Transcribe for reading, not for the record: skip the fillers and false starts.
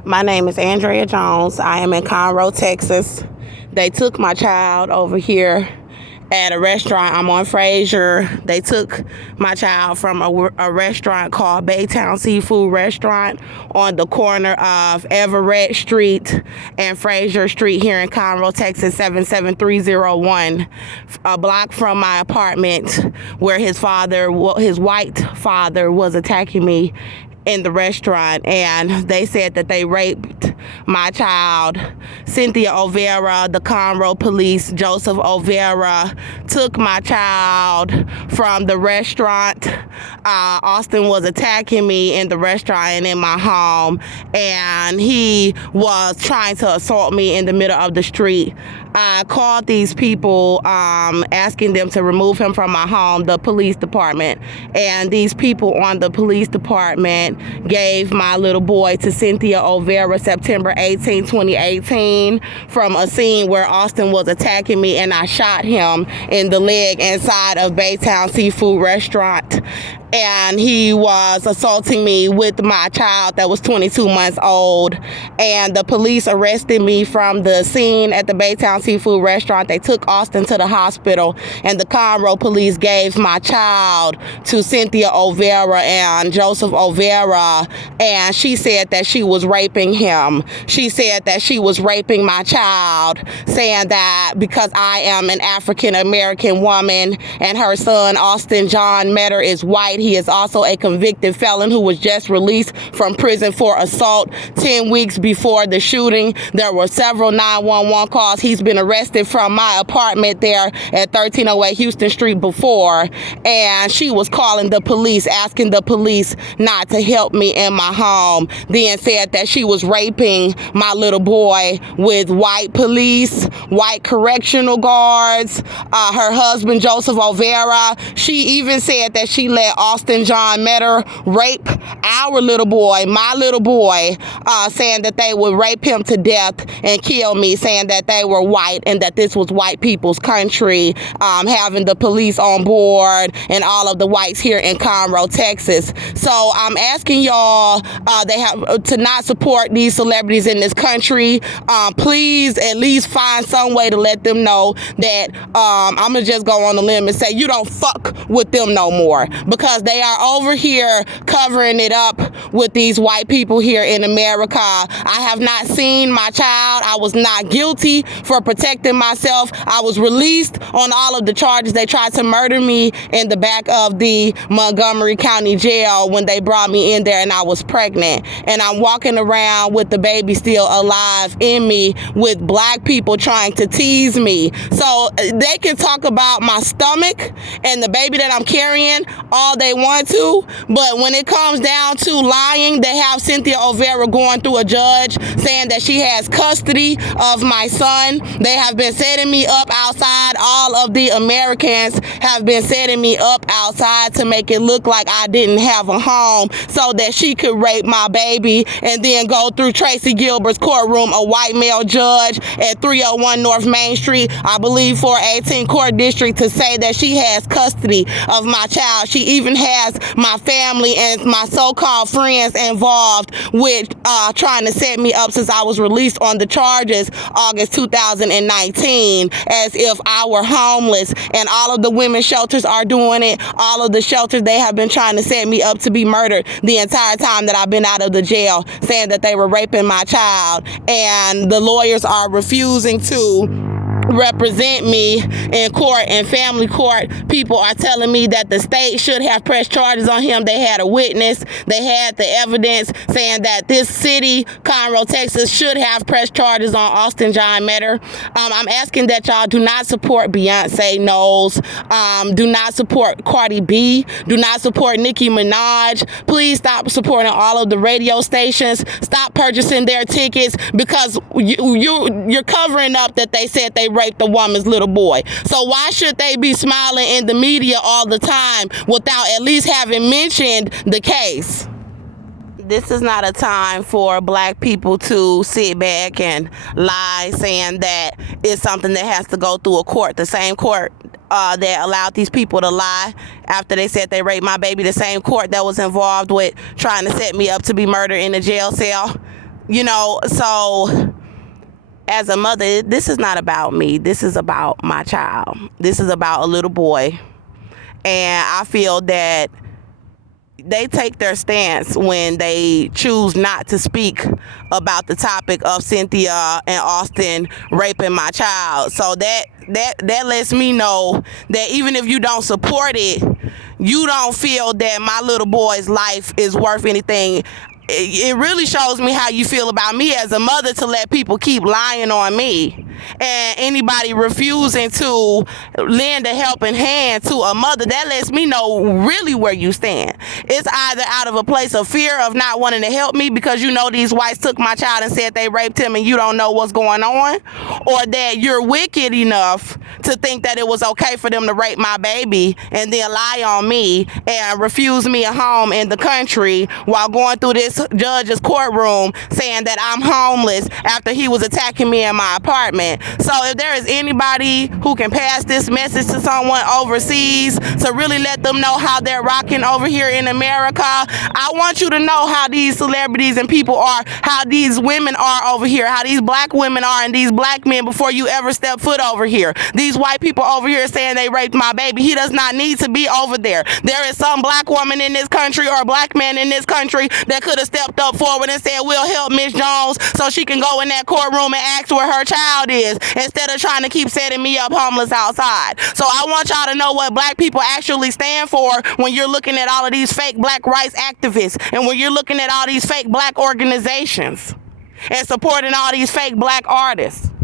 My name is Andrea Jones. I am in Conroe, Texas. They took my child over here at a restaurant. I'm on Fraser. They took my child from a restaurant called Baytown Seafood Restaurant on the corner of Everett Street and Fraser Street here in Conroe, Texas, 77301, a block from my apartment where his white father was attacking me in the restaurant, and they said that they raped my child. Cynthia Olvera, the Conroe police, Joseph Olvera, took my child from the restaurant. Austin was attacking me in the restaurant and in my home, and he was trying to assault me in the middle of the street. I called these people asking them to remove him from my home, the police department, and these people on the police department gave my little boy to Cynthia Olvera September 18, 2018 from a scene where Austin was attacking me, and I shot him in the leg inside of Baytown Seafood Restaurant. And he was assaulting me with my child that was 22 months old. And the police arrested me from the scene at the Baytown Seafood Restaurant. They took Austin to the hospital, and the Conroe police gave my child to Cynthia Olvera and Joseph Olvera, and she said that she was raping him. She said that she was raping my child, saying that because I am an African American woman and her son, Austin John Meador, is white. He is also a convicted felon who was just released from prison for assault 10 weeks before the shooting. There were several 911 calls. He's been arrested from my apartment there at 1308 Houston Street before, and she was calling the police, asking the police not to help me in my home, then said that she was raping my little boy with white police, white correctional guards, her husband, Joseph Olvera. She even said that she let Austin John Meador rape our little boy, my little boy, saying that they would rape him to death and kill me, saying that they were white and that this was white people's country, having the police on board and all of the whites here in Conroe, Texas. So I'm asking y'all they have to not support these celebrities in this country. Please at least find some way to let them know that I'm gonna just go on the limb and say you don't fuck with them no more, because they are over here covering it up with these white people here in America. I have not seen my child. I was not guilty for protecting myself. I was released on all of the charges. They tried to murder me in the back of the Montgomery County Jail when they brought me in there, and I was pregnant. And I'm walking around with the baby still alive in me, with black people trying to tease me. So they can talk about my stomach and the baby that I'm carrying all they want to, but when it comes down to lying, they have Cynthia Olvera going through a judge saying that she has custody of my son. They have been setting me up outside. All of the Americans have been setting me up outside to make it look like I didn't have a home so that she could rape my baby and then go through Tracy Gilbert's courtroom, a white male judge at 301 North Main Street, I believe 418 Court District, to say that she has custody of my child. She even has my family and my so-called friends involved with trying to set me up since I was released on the charges August 2019, as if I were homeless. And all of the women's shelters are doing it. All of the shelters, they have been trying to set me up to be murdered the entire time that I've been out of the jail, saying that they were raping my child. And the lawyers are refusing to represent me in court and family court. People are telling me that the state should have pressed charges on him. They had a witness. They had the evidence saying that this city, Conroe, Texas, should have pressed charges on Austin John Meador. I'm asking that y'all do not support Beyonce Knowles. Do not support Cardi B. Do not support Nicki Minaj. Please stop supporting all of the radio stations. Stop purchasing their tickets, because you're covering up that they said they raped the woman's little boy. So why should they be smiling in the media all the time without at least having mentioned the case? This is not a time for black people to sit back and lie, saying that it's something that has to go through a court. The same court that allowed these people to lie after they said they raped my baby, the same court that was involved with trying to set me up to be murdered in a jail cell. So as a mother, this is not about me. This is about my child. This is about a little boy. And I feel that they take their stance when they choose not to speak about the topic of Cynthia and Austin raping my child. So that lets me know that even if you don't support it, you don't feel that my little boy's life is worth anything. It really shows me how you feel about me as a mother to let people keep lying on me. And anybody refusing to lend a helping hand to a mother, that lets me know really where you stand. It's either out of a place of fear of not wanting to help me because you know these whites took my child and said they raped him and you don't know what's going on, or that you're wicked enough to think that it was okay for them to rape my baby and then lie on me and refuse me a home in the country while going through this judge's courtroom saying that I'm homeless after he was attacking me in my apartment. So if there is anybody who can pass this message to someone overseas to really let them know how they're rocking over here in America, I want you to know how these celebrities and people are, how these women are over here, how these black women are and these black men before you ever step foot over here. These white people over here saying they raped my baby. He does not need to be over there. There is some black woman in this country or black man in this country that could have stepped up forward and said, we'll help Miss Jones so she can go in that courtroom and ask where her child is, instead of trying to keep setting me up homeless outside. So I want y'all to know what black people actually stand for when you're looking at all of these fake black rights activists and when you're looking at all these fake black organizations and supporting all these fake black artists.